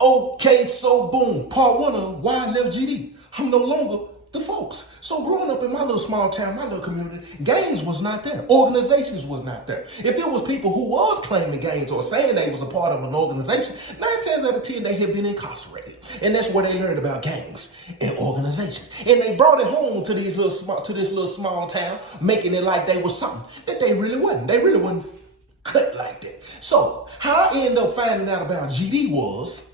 Okay, so boom, part one of why I left GD. I'm no longer the folks. So growing up in my little small town, my little community, gangs was not there. Organizations was not there. If it was people who was claiming gangs or saying they was a part of an organization, 9 times out of 10 they had been incarcerated. And that's where they learned about gangs and organizations. And they brought it home to this little small town, making it like they was something that they really wasn't. They really wasn't cut like that. So how I ended up finding out about GD was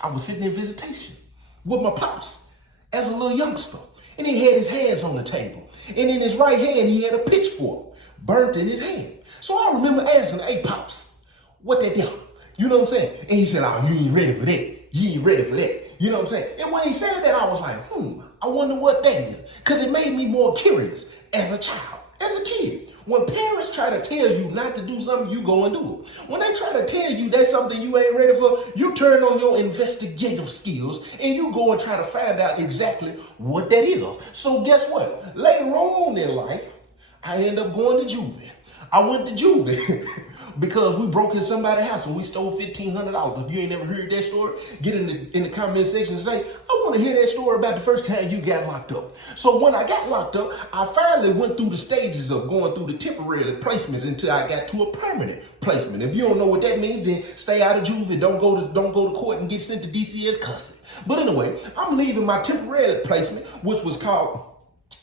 I was sitting in visitation with my pops as a little youngster. And he had his hands on the table. And in his right hand, he had a pitchfork burnt in his hand. So I remember asking, hey, Pops, what that do? You know what I'm saying? And he said, oh, you ain't ready for that. You ain't ready for that. You know what I'm saying? And when he said that, I was like, I wonder what that is. Because it made me more curious as a child, as a kid. When parents try to tell you not to do something, you go and do it. When they try to tell you that's something you ain't ready for, you turn on your investigative skills and you go and try to find out exactly what that is. So guess what? Later on in life, I end up going to juvie. I went to juvie because we broke in somebody's house and we stole $1,500. If you ain't never heard that story, get in the comment section and say, I want to hear that story about the first time you got locked up. So when I got locked up, I finally went through the stages of going through the temporary placements until I got to a permanent placement. If you don't know what that means, then stay out of juvie. Don't go to court and get sent to DCS custody. But anyway, I'm leaving my temporary placement, which was called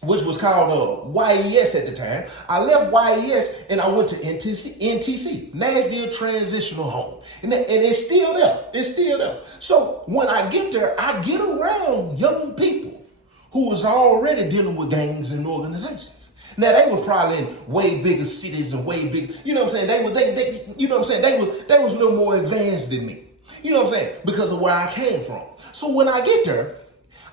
YES at the time. I left YES and I went to NTC, Nashville Transitional Home. And it's still there. It's still there. So when I get there, I get around young people who was already dealing with gangs and organizations. Now they was probably in way bigger cities and way bigger, you know what I'm saying? They you know what I'm saying? They was a little more advanced than me. You know what I'm saying? Because of where I came from. So when I get there,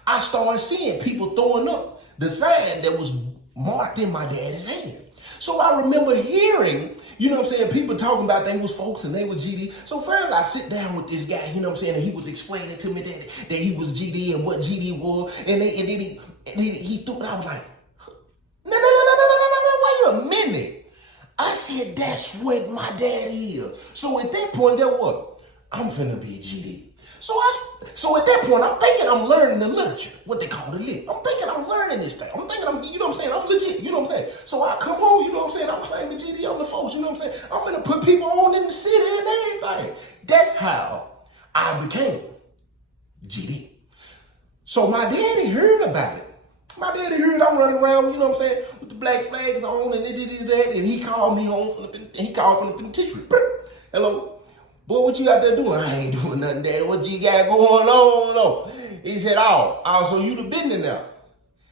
I started seeing people throwing up the sign that was marked in my daddy's hand. So I remember hearing, you know what I'm saying, people talking about they was folks and they was GD. So finally I sit down with this guy, you know what I'm saying, and he was explaining to me that he was GD and what GD was. And then he threw it. I was like, no, wait a minute. I said, that's what my daddy is. So at that point, guess what? I'm finna be GD. So at that point, I'm thinking I'm learning the literature, what they call the lit. I'm thinking I'm learning this thing. I'm thinking you know what I'm saying? I'm legit, you know what I'm saying? So I come home, you know what I'm saying? I'm claiming GD, I'm the folks, you know what I'm saying? I'm finna put people on in the city and everything. That's how I became GD. So my daddy heard about it. My daddy heard I'm running around, you know what I'm saying, with the black flags on and that, and he called me home from the penitentiary. Hello. Boy, what you out there doing? I ain't doing nothing, Dad. What you got going on? No. He said, so you the business now.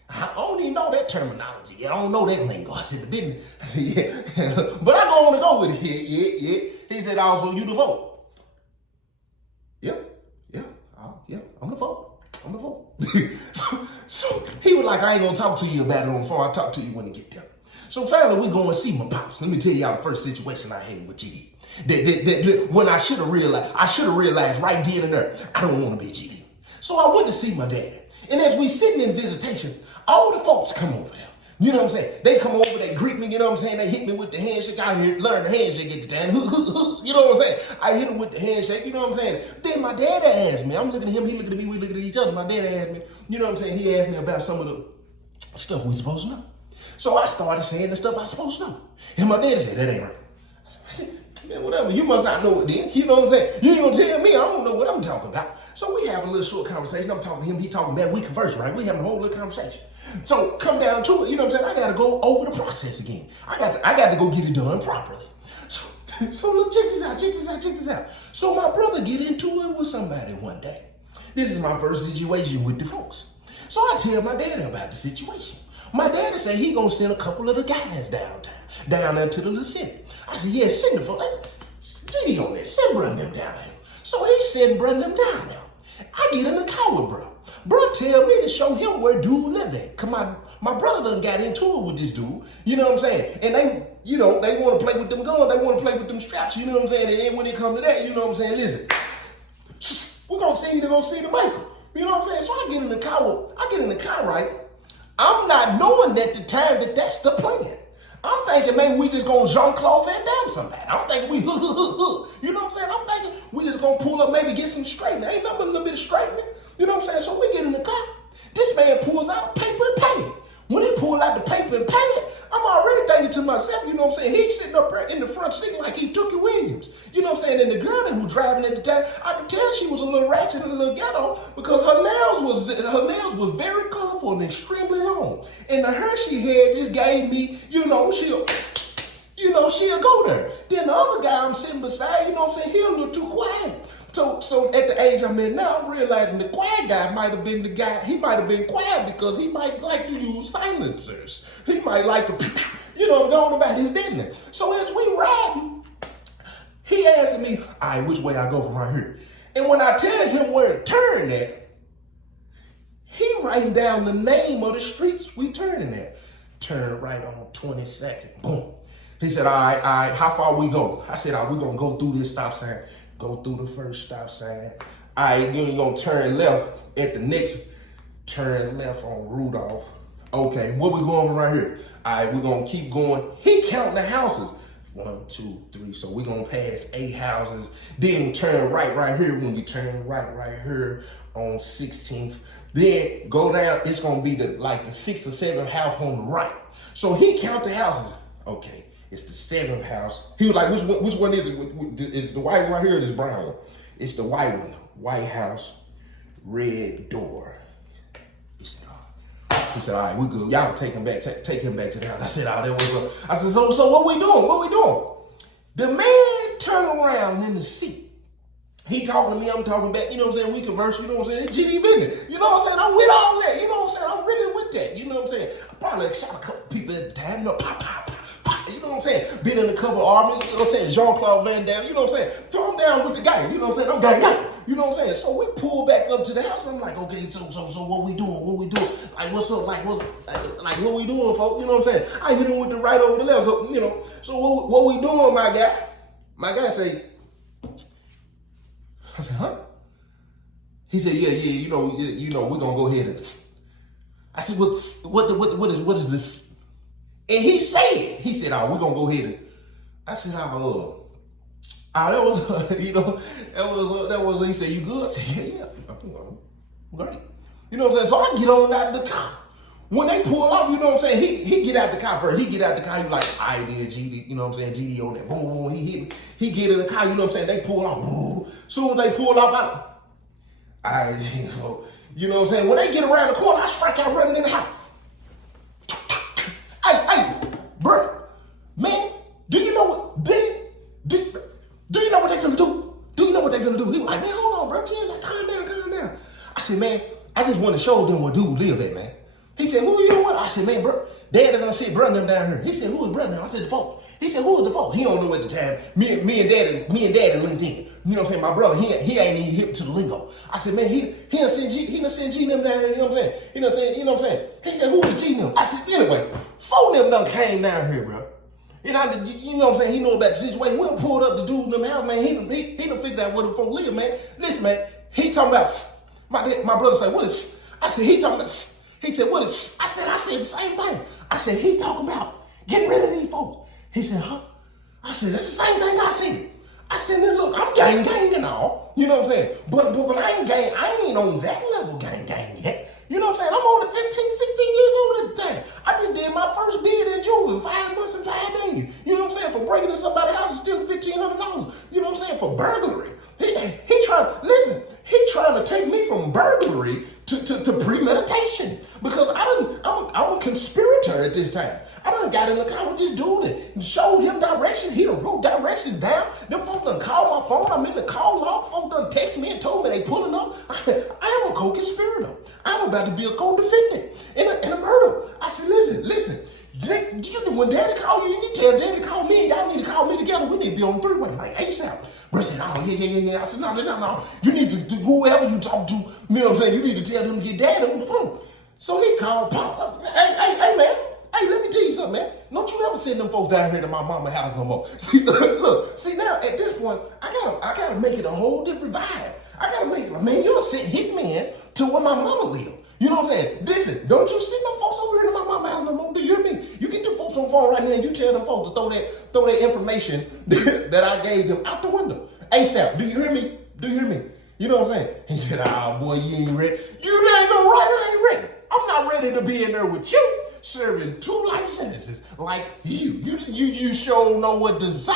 I don't even know that terminology. I don't know that lingo. I said, the business. I said, yeah. But I go on to go with it. Yeah. He said, so you the vote. Yeah. I'm the vote. So he was like, I ain't gonna talk to you about it on the phone. I'll talk to you when you get there. So finally, we go and see my pops. Let me tell y'all the first situation I had with GD. When I should have realized right then and there, I don't want to be GD. So I went to see my dad. And as we sitting in visitation, all the folks come over there. You know what I'm saying? They come over, they greet me, you know what I'm saying? They hit me with the handshake. I learned the handshake at the time. You know what I'm saying? I hit him with the handshake, you know what I'm saying? Then my dad asked me, I'm looking at him, he looking at me, we looking at each other. My dad asked me, you know what I'm saying? He asked me about some of the stuff we supposed to know. So I started saying the stuff I supposed to know. And my dad said, that ain't right. I said, man, whatever, you must not know it then. You know what I'm saying? You ain't gonna tell me, I don't know what I'm talking about. So we have a little short conversation. I'm talking to him, he talking back, we converse, right? We having a whole little conversation. So come down to it, you know what I'm saying? I gotta go over the process again. I got to go get it done properly. So look, check this out. So my brother get into it with somebody one day. This is my first situation with the folks. So I tell my daddy about the situation. My daddy said he gonna send a couple of the guys down there to the little city. I said, yeah, send the folks. GD on there, send bring them down here. So he send bring them down there. I get in the car with bro. Bro tell me to show him where dude live at. Cause my brother done got into it with this dude. You know what I'm saying? And they want to play with them guns. They want to play with them straps. You know what I'm saying? And then when it come to that, you know what I'm saying? Listen, we're gonna see the maker. You know what I'm saying? So I get in the car, right? I'm not knowing at the time that that's the plan. I'm thinking maybe we just gonna Jean-Claude Van Damme somebody. I'm thinking we you know what I'm saying? I'm thinking we just gonna pull up, maybe get some straightening. Ain't nothing but a little bit of straightening. You know what I'm saying? So we get in the car. This man pulls out a paper and pen. When he pulled out the paper and pen, I'm already thinking to myself, you know what I'm saying? He's sitting up there in the front seat like he Tookie Williams. You know what I'm saying? And the girl that was driving at the time, I could tell she was a little ratchet and a little ghetto because her nails was very colorful and extremely long. And the hair she had just gave me, she'll go there. Then the other guy I'm sitting beside, you know what I'm saying? He a little too quiet. So at the age I'm in now, I'm realizing the quiet guy might have been the guy. He might have been quiet because he might like to use silencers. He might like to, going about his business. So as we riding, he asking me, all right, which way I go from right here? And when I tell him where to turn at, he writing down the name of the streets we turning at. Turn right on 22nd. Boom. He said, all right, how far we go? I said, all right, we're going to go through this stop sign. Go through the first stop sign. All right, then you're going to turn left at the next. Turn left on Rudolph. Okay, where we going from right here? All right, we're going to keep going. He counting the houses. 1, 2, 3. So we're going to pass 8 houses. Then turn right here. When we turn right here on 16th. Then go down. It's going to be the 6th or 7th house on the right. So he count the houses. Okay. It's the 7th house. He was like, which one is it? Is the white one right here or this brown one? It's the white one. White house, red door. He said, all right, we good. Y'all take him back to the house. I said, I said, so what we doing? What we doing? The man turned around in the seat. He talking to me, I'm talking back, you know what I'm saying? We converse, you know what I'm saying? It's GD business. You know what I'm saying? I'm with all that. You know what I'm saying? I'm really with that. You know what I'm saying? I probably shot a couple people at the time, pop, pop, pop. You know what I'm saying? Been in a couple armies, you know what I'm saying? Jean-Claude Van Damme, you know what I'm saying? Throw him down with the gang, you know what I'm saying? I'm gang. You know what I'm saying? So we pull back up to the house. I'm like, okay, so what we doing? What we doing? Like, what's up? What we doing, folks? You know what I'm saying? I hit him with the right over the left. So, so what we doing, my guy? My guy say, I said, huh? He said, yeah, you know, we're gonna go ahead and. I said, what is this? And he said, oh, we're gonna go ahead and. I said, that was, that was, he said, you good? I said, yeah, I'm great. You know what I'm saying? So I get on out of the car. When they pull off, you know what I'm saying? He get out the car first. He get out the car, he like, I did GD, you know what I'm saying? GD on that, boom, boom, he hit me. He get in the car, you know what I'm saying? They pull off, boom. Soon as they pull off, you know what I'm saying? When they get around the corner, I strike out running in the house. Hey, bro, man, do you know what, Ben? Do you know what they finna do? Do you know what they finna do? He was like, man, hold on, bro. Chill, like, calm down. I said, man, I just want to show them where dude live at, man. He said, who you want? I said, man, bro, Dad done see brother them down here. He said, who is brother? I said, the folks. He said, who is the folks? He don't know at the time. Me and Dad linked in. You know what I'm saying? My brother, he ain't even hip to the lingo. I said, man, he done send G them down here, you know what I'm saying? You know what I'm saying? He said, who is G them? I said, anyway, folk them done came down here, bro. You know what I'm saying? He know about the situation. We done pulled up the dude in them house, man. He done figured out where the folk live, man. Listen, man, he talking about, my brother said, what is, I said, he talking about, he said, what is, I said the same thing. I said, he talking about getting rid of these folks. He said, huh? I said, that's the same thing I said. I said, man, look, I'm gang and all. You know what I'm saying? But I ain't gang, I ain't on that level gang yet. You know what I'm saying? I'm only 15, 16 years old at the time. I just did my first bid in June, 5 months and 5 days. You know what I'm saying? For breaking in somebody's house and stealing $1,500. You know what I'm saying? For burglary. He trying to take me from burglary to premeditation. Because I'm a conspirator at this time. I done got in the car with this dude and showed him directions. He done wrote directions down. Them folks done called my phone. I'm in the call log. Folks done text me and told me they pulling up. I am a co-conspirator. I'm about to be a co-defendant in a murder. I said, listen. When Daddy call you, you tell Daddy call me, and y'all need to call me together. We need to be on 3-way, like ASAP. Bro said, oh, yeah. I said, no. You need to whoever you talk to, you know what I'm saying? You need to tell them to get Daddy on the phone. So he called Pop. I said, hey, man. Hey, let me tell you something, man. Don't you ever send them folks down here to my mama's house no more. See, look, now at this point, I gotta make it a whole different vibe. I gotta make it, man, you're sitting hitman to where my mama live. You know what I'm saying? Listen, don't you send them folks over here to my mama's house no more. Do you hear me? You get them folks on the phone right now and you tell them folks to throw that information that I gave them out the window. ASAP, do you hear me? Do you hear me? You know what I'm saying? He said, oh boy, you ain't ready. You ain't gonna write, I ain't ready. I'm not ready to be in there with you serving 2 life sentences like you. You sure know what to say.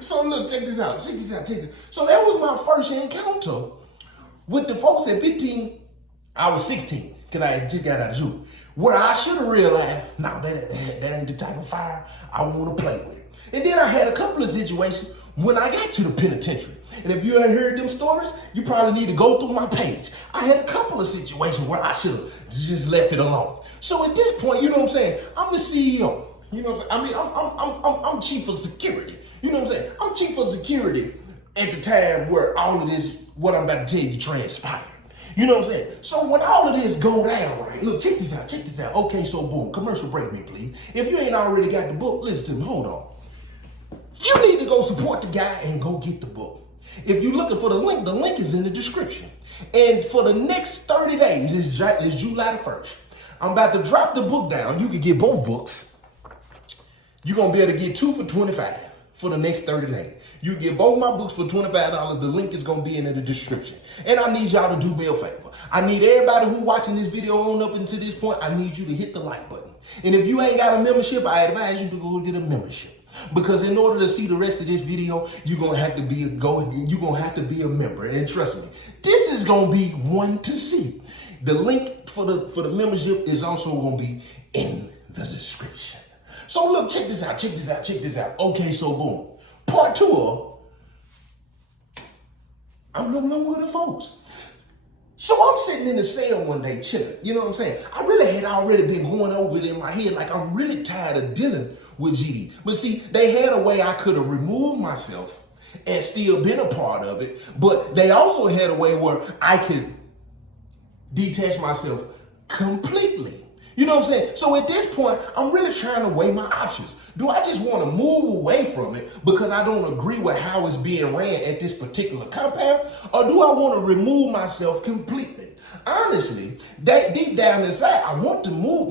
So look, check this out. So that was my first encounter with the folks at 15. I was 16 because I just got out of school. Where I should have realized, no, that ain't the type of fire I want to play with. And then I had a couple of situations when I got to the penitentiary. And if you ain't heard them stories, you probably need to go through my page. I had a couple of situations where I should have just left it alone. So at this point, you know what I'm saying? I'm the CEO. You know what I'm saying? I mean, I'm chief of security. You know what I'm saying? I'm chief of security at the time where all of this, what I'm about to tell you, transpired. You know what I'm saying? So when all of this go down, right? Look, check this out. Okay, so boom, commercial break me, please. If you ain't already got the book, listen to me, hold on. You need to go support the guy and go get the book. If you're looking for the link is in the description. And for the next 30 days, it's July the 1st, I'm about to drop the book down. You can get both books. You're going to be able to get 2 for $25 for the next 30 days. You get both my books for $25. The link is going to be in the description. And I need y'all to do me a favor. I need everybody who watching this video on up until this point, I need you to hit the like button. And if you ain't got a membership, I advise you to go get a membership. Because in order to see the rest of this video, you're gonna have to be a member. And trust me, this is gonna be one to see. The link for the membership is also gonna be in the description. So look, check this out. Okay, so boom. Part 2 of I'm no longer the folks. So I'm sitting in the cell one day chilling, you know what I'm saying? I really had already been going over it in my head, like I'm really tired of dealing with GD. But see, they had a way I could have removed myself and still been a part of it, but they also had a way where I could detach myself completely. You know what I'm saying? So at this point, I'm really trying to weigh my options. Do I just want to move away from it because I don't agree with how it's being ran at this particular compound? Or do I want to remove myself completely? Honestly, deep down inside, I want to move.